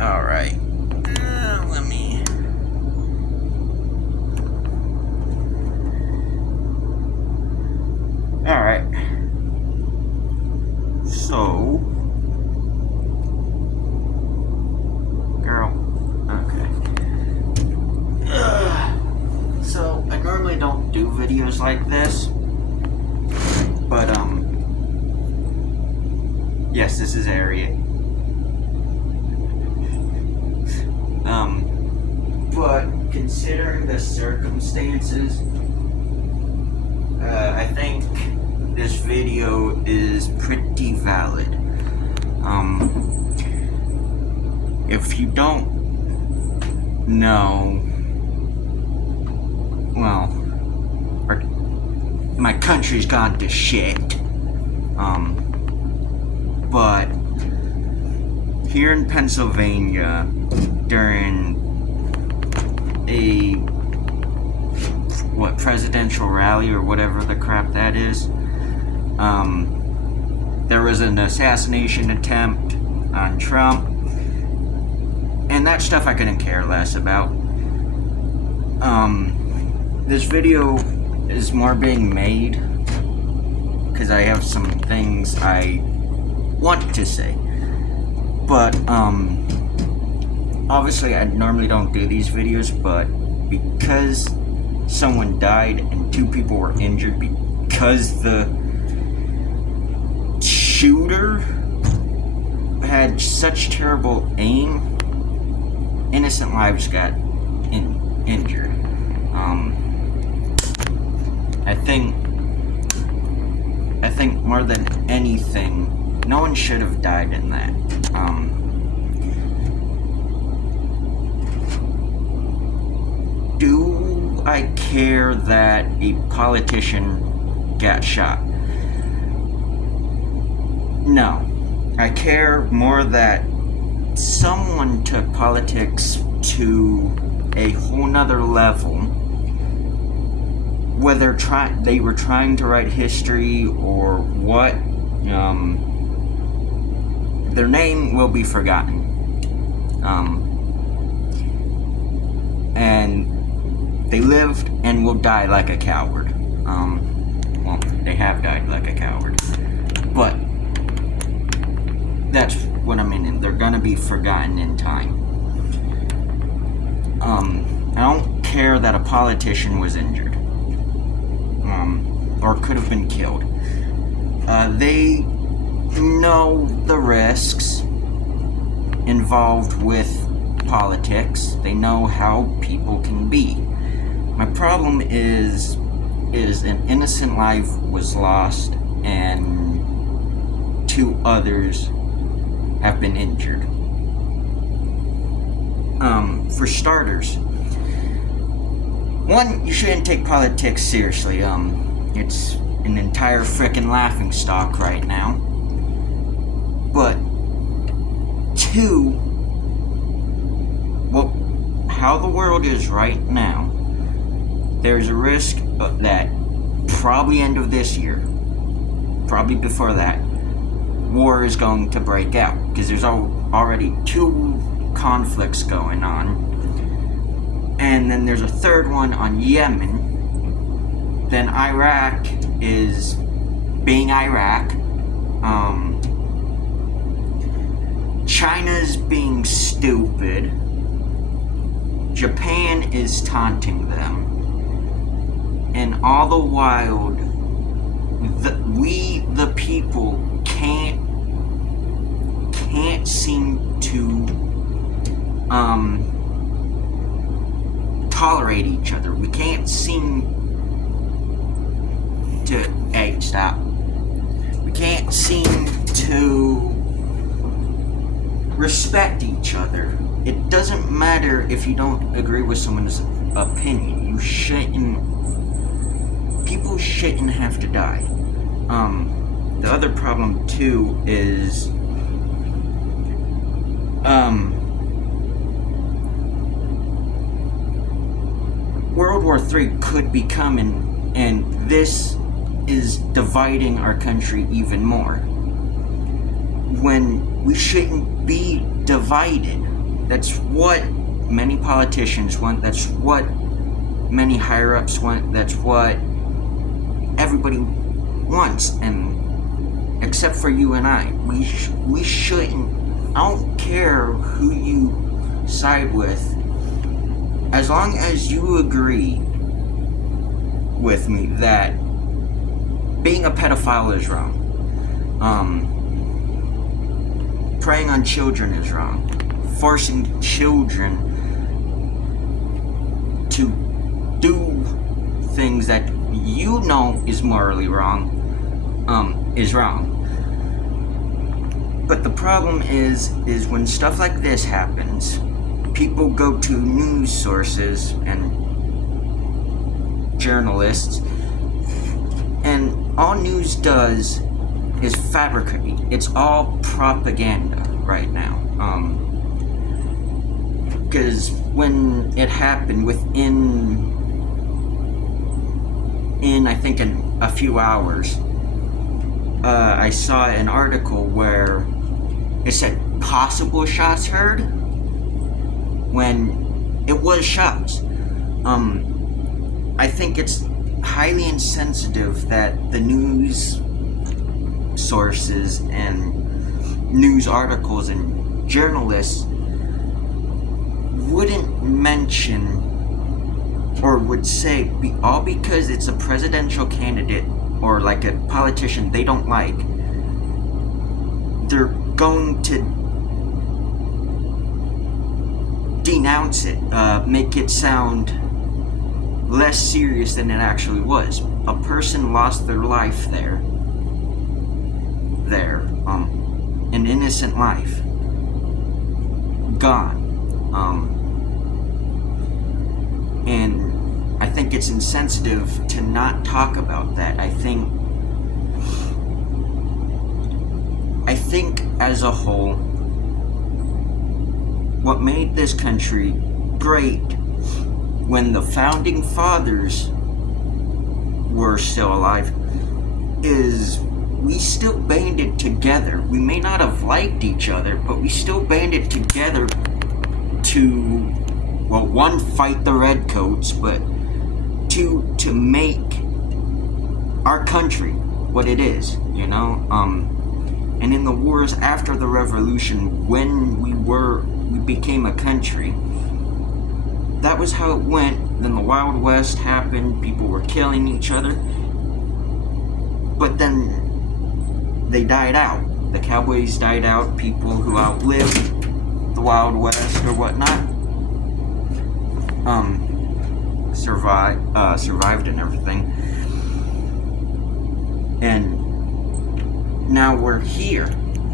Alright. Let me... Alright. So... Girl. Okay. So, I normally don't do videos like this. But, yes, this is Ariat. But considering the circumstances, I think this video is pretty valid. If you don't know, well, my country's gone to shit. But here in Pennsylvania, during a presidential rally or whatever the crap that is, there was an assassination attempt on Trump, and that stuff I couldn't care less about. This video is more being made because I have some things I want to say, but obviously I normally don't do these videos, but because someone died and 2 people were injured because the shooter had such terrible aim, innocent lives got injured. I think more than anything, no one should have died in that. Do I care that a politician got shot? No. I care more that someone took politics to a whole nother level. Whether they were trying to write history or what, their name will be forgotten. And they lived and will die like a coward. Well, they have died like a coward. But that's what I mean, and they're gonna be forgotten in time. I don't care that a politician was injured. Or could have been killed. They know the risks involved with politics. They know how people can be. My problem is an innocent life was lost and 2 others have been injured. For starters, one, you shouldn't take politics seriously. It's an entire frickin' laughingstock right now. But 2, well, how the world is right now, there's a risk that probably end of this year, probably before that, war is going to break out. Because there's already 2 conflicts going on. And then there's a 3rd one on Yemen. Then Iraq is being Iraq. China's being stupid. Japan is taunting them. And all the while, we the people can't seem to tolerate each other. We can't seem to... Hey, stop. We can't seem to respect each other. It doesn't matter if you don't agree with someone's opinion. You shouldn't... People shouldn't have to die. The other problem, too, is... World War III could be coming, and this is dividing our country even more. When we shouldn't be divided. That's what many politicians want. That's what many higher-ups want. That's what everybody wants. And except for you and I, we shouldn't. I don't care who you side with, as long as you agree with me that being a pedophile is wrong. Preying on children is wrong. Forcing children to do things that you know is morally wrong, is wrong. But the problem is when stuff like this happens, people go to news sources and journalists, and all news does is fabricate. It's all propaganda right now. Because when it happened, within I think in a few hours, I saw an article where it said possible shots heard when it was shots. I think it's highly insensitive that the news sources and news articles and journalists wouldn't mention or would say, all because it's a presidential candidate or like a politician they don't like, they're going to denounce it, make it sound less serious than it actually was. A person lost their life there, an innocent life, gone. And I think it's insensitive to not talk about that. I think as a whole, what made this country great when the founding fathers were still alive is we still banded together. We may not have liked each other, but we still banded together to, well, one, fight the redcoats, but two, to make our country what it is, you know? And in the wars after the revolution, when we became a country, that was how it went. Then the Wild West happened, people were killing each other, but then they died out. The cowboys died out, people who outlived the Wild West or whatnot, survived and everything. And now we're here,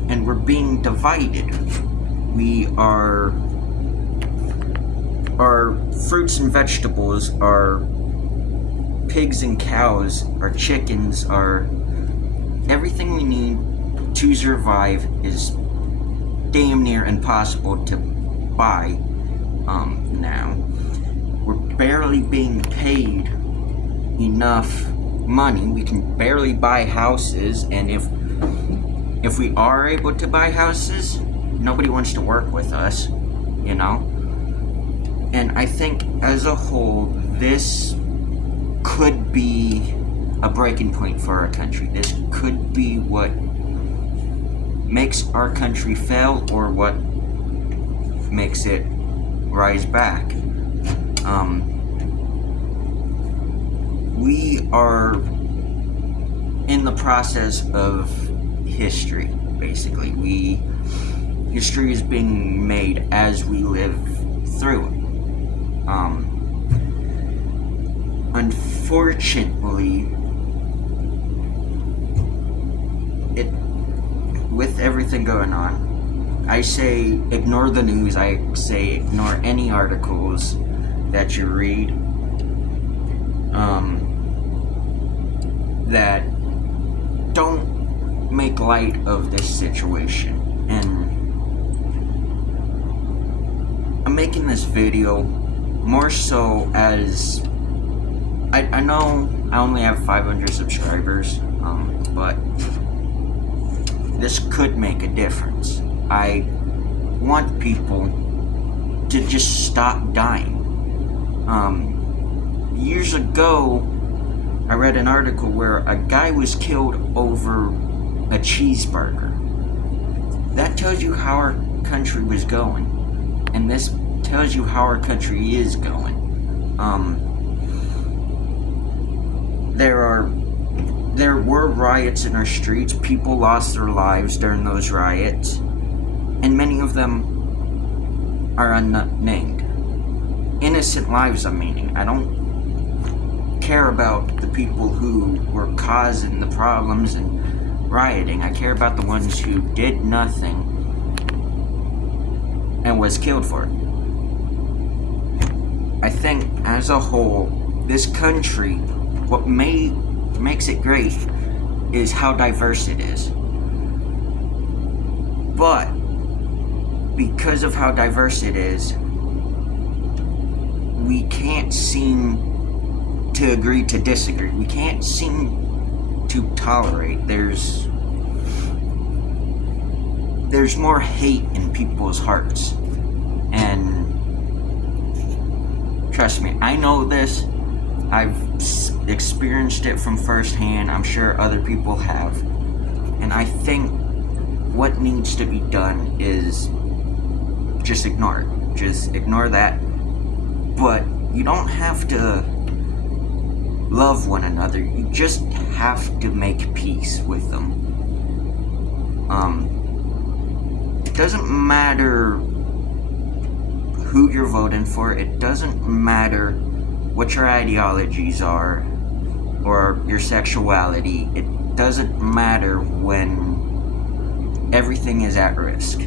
and we're being divided. Our fruits and vegetables, our pigs and cows, our chickens, our everything we need to survive is damn near impossible to buy now. We're barely being paid enough money. We can barely buy houses, and if we are able to buy houses, nobody wants to work with us, you know? And I think as a whole, this could be a breaking point for our country. This could be what makes our country fail or what makes it rise back. We are in the process of history, basically. History is being made as we live through it. Unfortunately, with everything going on, I say ignore the news. I say ignore any articles that you read that don't make light of this situation. And I'm making this video more so as I know I only have 500 subscribers, but this could make a difference. I want people to just stop dying. Years ago, I read an article where a guy was killed over a cheeseburger. That tells you how our country was going, and this tells you how our country is going. There were riots in our streets. People lost their lives during those riots, and many of them are unnamed. Innocent lives, I'm meaning. I don't care about the people who were causing the problems and rioting. I care about the ones who did nothing and was killed for it. I think, as a whole, this country, what makes it great is how diverse it is. But because of how diverse it is, we can't seem to agree to disagree. We can't seem to tolerate. There's more hate in people's hearts. And trust me, I know this. I've experienced it from firsthand. I'm sure other people have. And I think what needs to be done is just ignore it. Just ignore that. But you don't have to love one another. You just have to make peace with them. It doesn't matter who you're voting for. It doesn't matter what your ideologies are or your sexuality. It doesn't matter when everything is at risk.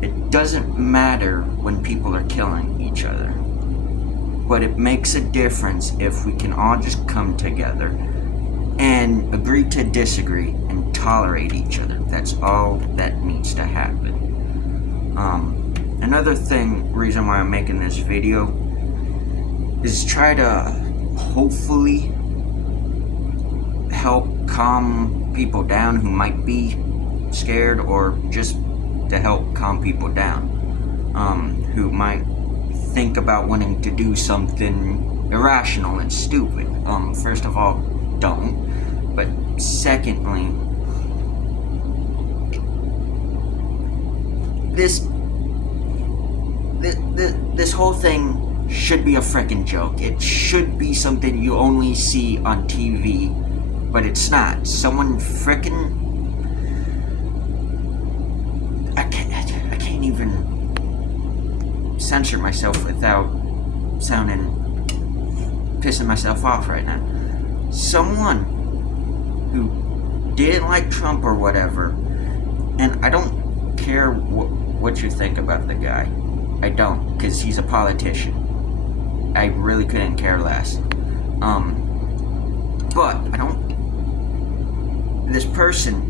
It doesn't matter when people are killing each other. But it makes a difference if we can all just come together and agree to disagree and tolerate each other. That's all that needs to happen. Another reason why I'm making this video is try to hopefully help calm people down who might be scared, or just to help calm people down who might think about wanting to do something irrational and stupid. First of all, don't. But secondly, this whole thing should be a frickin' joke. It should be something you only see on TV, but it's not. Someone frickin'... I can't even censor myself without pissing myself off right now. Someone who didn't like Trump or whatever, and I don't care what you think about the guy. I don't, because he's a politician. I really couldn't care less. But I don't... This person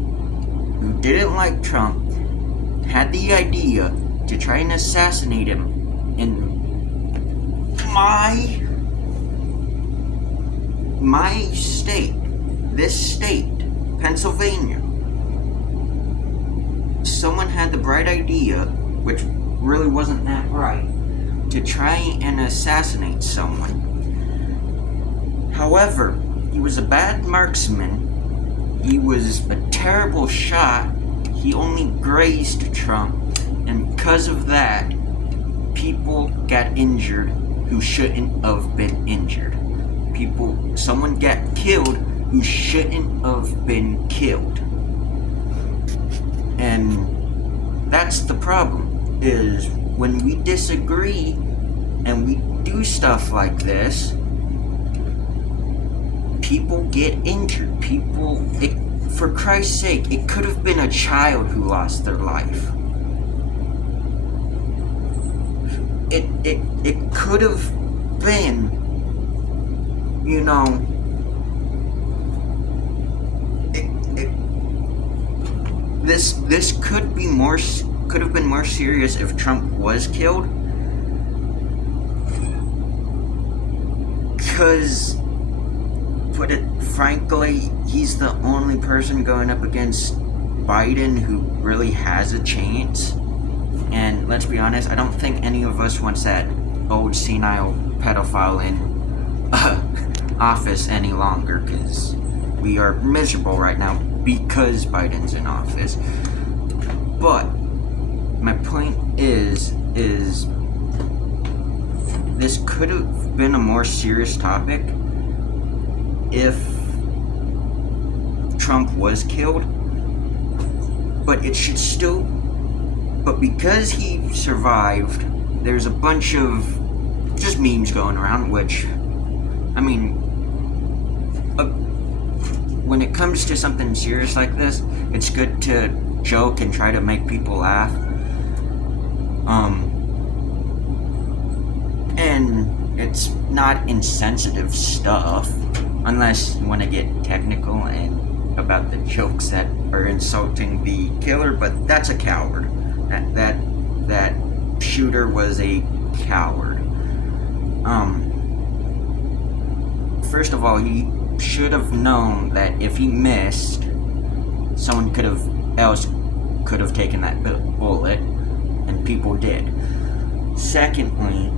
who didn't like Trump had the idea to try and assassinate him in my state, this state, Pennsylvania. Someone had the bright idea, which really wasn't that bright, to try and assassinate someone. However, he was a bad marksman. He was a terrible shot. He only grazed Trump, and because of that, people got injured who shouldn't have been injured. Someone got killed who shouldn't have been killed. And that's the problem, is when we disagree and we do stuff like this, people get injured. For Christ's sake, it could have been a child who lost their life. It could have been, this could have been more serious if Trump was killed. Because, put it frankly, he's the only person going up against Biden who really has a chance. And let's be honest, I don't think any of us wants that old senile pedophile in office any longer, because we are miserable right now because Biden's in office. But my point is this could have been a more serious topic if Trump was killed, but it should still, but because he survived, there's a bunch of just memes going around, which, I mean, when it comes to something serious like this, it's good to joke and try to make people laugh. And it's not insensitive stuff, unless you want to get technical and about the jokes that are insulting the killer, but that's a coward. That shooter was a coward. First of all, he should have known that if he missed, someone else could have taken that bullet, and people did. Secondly,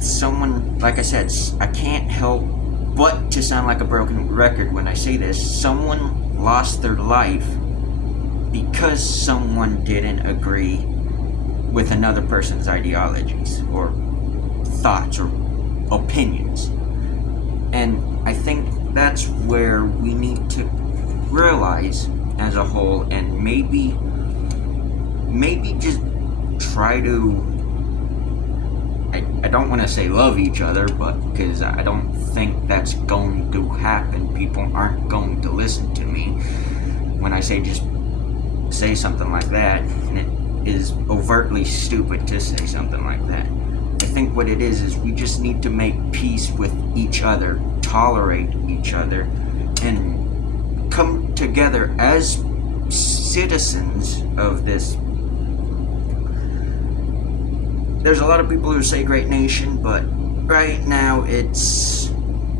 someone, like I said, I can't help but to sound like a broken record when I say this, someone lost their life because someone didn't agree with another person's ideologies or thoughts or opinions. And I think that's where we need to realize as a whole, and maybe just try to, I don't want to say love each other, but because I don't think that's going to happen. People aren't going to listen to me when I say just say something like that, and it is overtly stupid to say something like that. I think what it is we just need to make peace with each other, tolerate each other, and come together as citizens of this. There's a lot of people who say great nation, but right now it's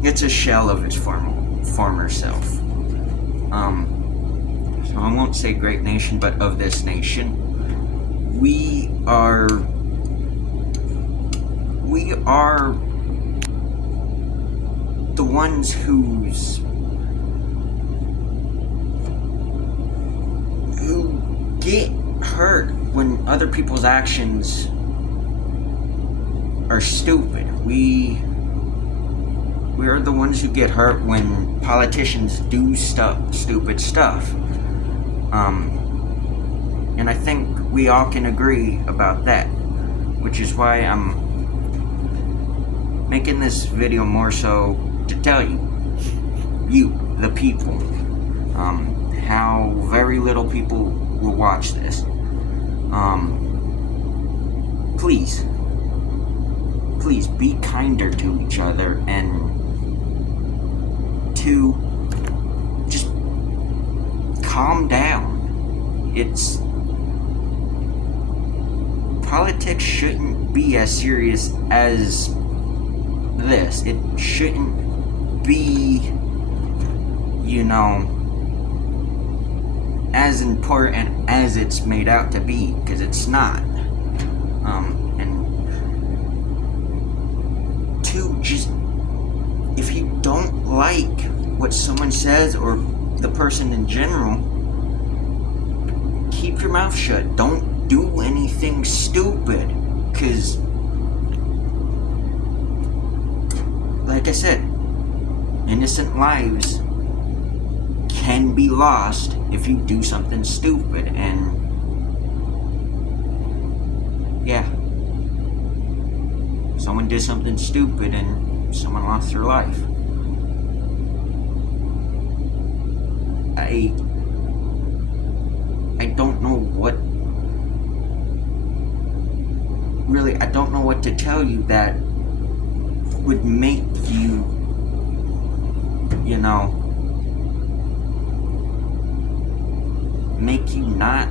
a shell of its former self. So I won't say great nation, but of this nation. We are the ones who get hurt when other people's actions are stupid. We are the ones who get hurt when politicians do stupid stuff. And I think we all can agree about that, which is why I'm making this video more so to tell you, the people, how very little people will watch this. Please be kinder to each other, and to just calm down. Politics shouldn't be as serious as this. It shouldn't be, as important as it's made out to be, because it's not. And to just, if you don't like what someone says or the person in general, keep your mouth shut. Don't do anything stupid, because like I said, innocent lives can be lost if you do something stupid. And yeah, someone did something stupid and someone lost their life. I don't know what to tell you that would make you, make you not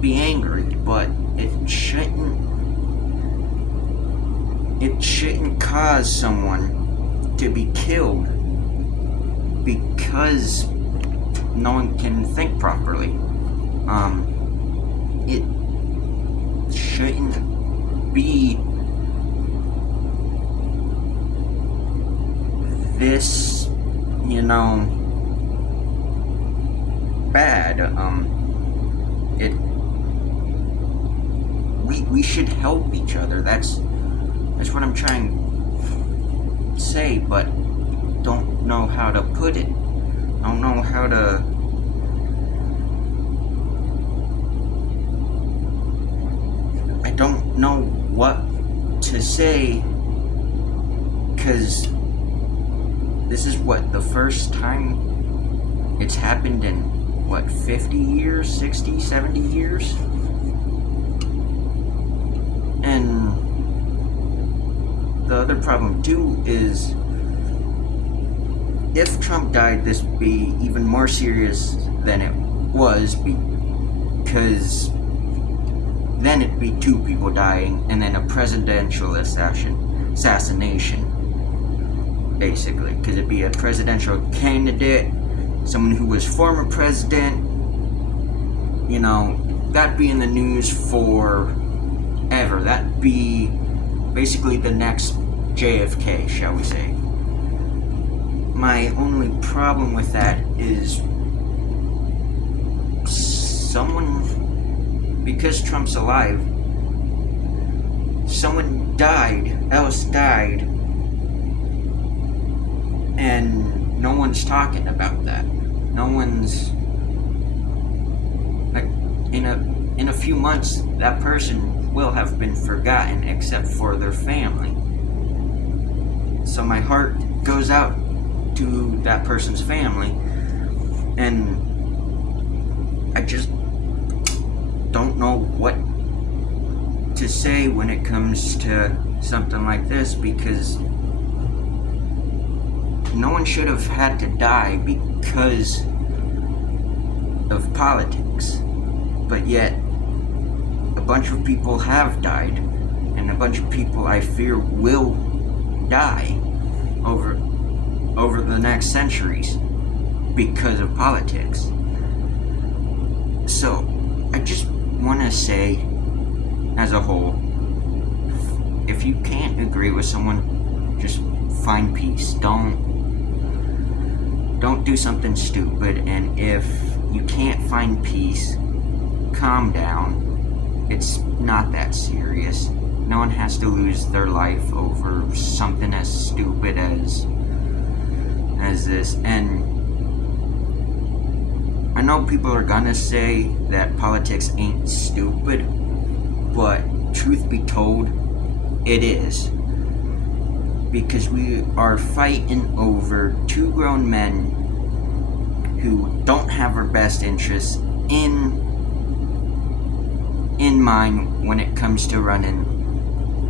be angry, but it shouldn't cause someone to be killed because no one can think properly. it shouldn't be this, bad. It we should help each other. That's what I'm trying to say, but don't know how to put it. Don't know how to. I don't know what to say, because this is what, the first time it's happened in, 50 years, 60, 70 years? And the other problem too is, if Trump died, this would be even more serious than it was, because then it'd be two people dying, and then a presidential assassination, basically, because it'd be a presidential candidate, someone who was former president, that'd be in the news forever. That'd be basically the next JFK, shall we say. My only problem with that is because Trump's alive, someone else died, and no one's talking about that. No one's, like, in a few months, that person will have been forgotten except for their family. So my heart goes out to that person's family, and I just don't know what to say when it comes to something like this, because no one should have had to die because of politics, but yet a bunch of people have died, and a bunch of people, I fear, will die over the next centuries because of politics. So I just want to say, as a whole, if you can't agree with someone, just find peace. Don't do something stupid. And if you can't find peace, calm down. It's not that serious. No one has to lose their life over something as stupid as this. And I know people are gonna say that politics ain't stupid, but truth be told, it is. Because we are fighting over two grown men who don't have our best interests in mind when it comes to running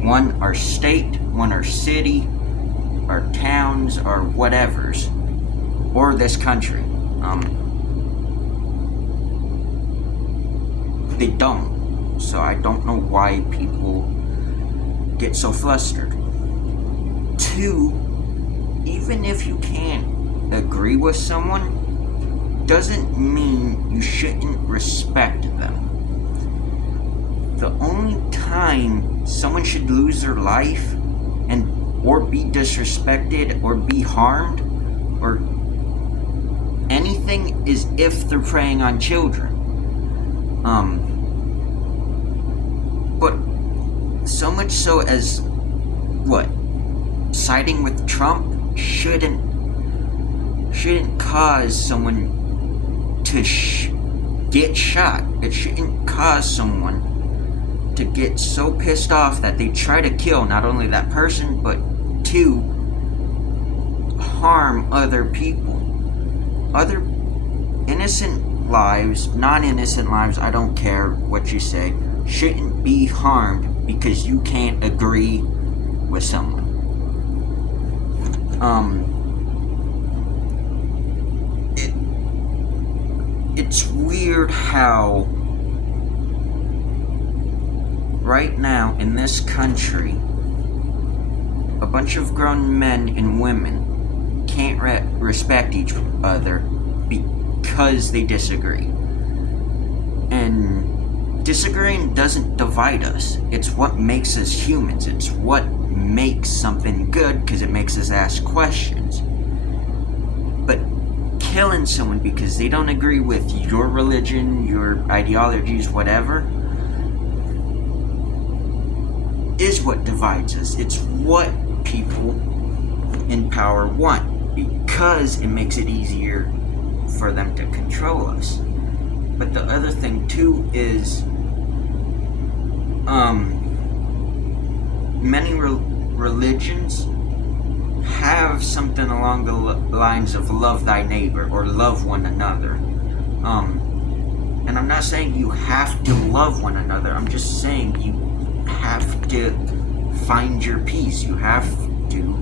one our state, one our city, our towns, our whatevers, or this country. They don't. So I don't know why people get so flustered. Two, even if you can't agree with someone, doesn't mean you shouldn't respect them. The only time someone should lose their life or be disrespected or be harmed or anything is if they're preying on children. But so much so as siding with Trump shouldn't cause someone to get shot. It shouldn't cause someone to get so pissed off that they try to kill not only that person, but to harm other people. Other innocent lives, non-innocent lives, I don't care what you say, shouldn't be harmed because you can't agree with someone. It's weird how right now in this country, a bunch of grown men and women can't respect each other because they disagree. And disagreeing doesn't divide us. It's what makes us humans. It's what makes something good, because it makes us ask questions. But killing someone because they don't agree with your religion, your ideologies, whatever, is what divides us. It's what people in power want, because it makes it easier for them to control us. But the other thing too is many religions have something along the lines of love thy neighbor or love one another. And I'm not saying you have to love one another. I'm just saying you have to find your peace. You have to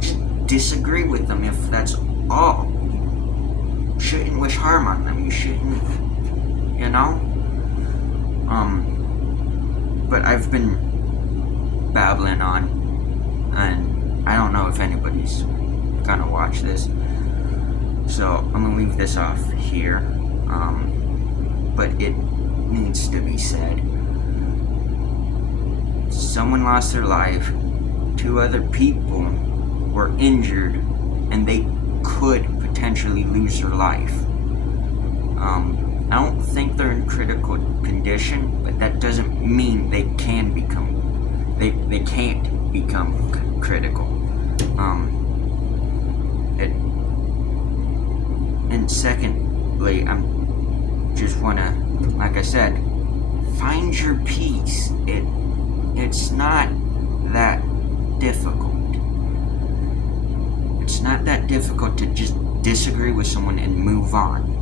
just disagree with them if that's all. You shouldn't wish harm on them. You shouldn't, you know? But I've been babbling on, and I don't know if anybody's gonna watch this, so I'm gonna leave this off here. But it needs to be said. Someone lost their life, 2 other people were injured, and they could potentially lose their life. I don't think they're in critical condition, but that doesn't mean they can't become critical. And secondly, just wanna, like I said, find your peace. It's not that difficult. It's not that difficult to just disagree with someone and move on.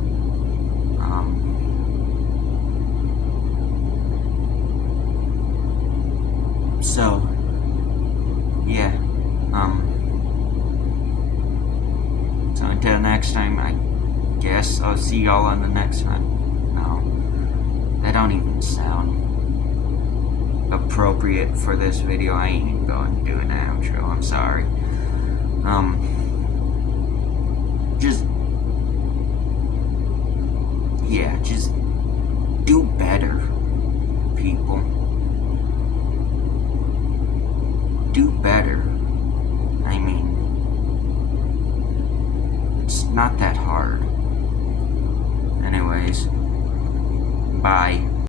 So, yeah. So until next time, I guess I'll see y'all on the next one. No, that don't even sound appropriate for this video. I ain't even going to do an outro. I'm sorry. Just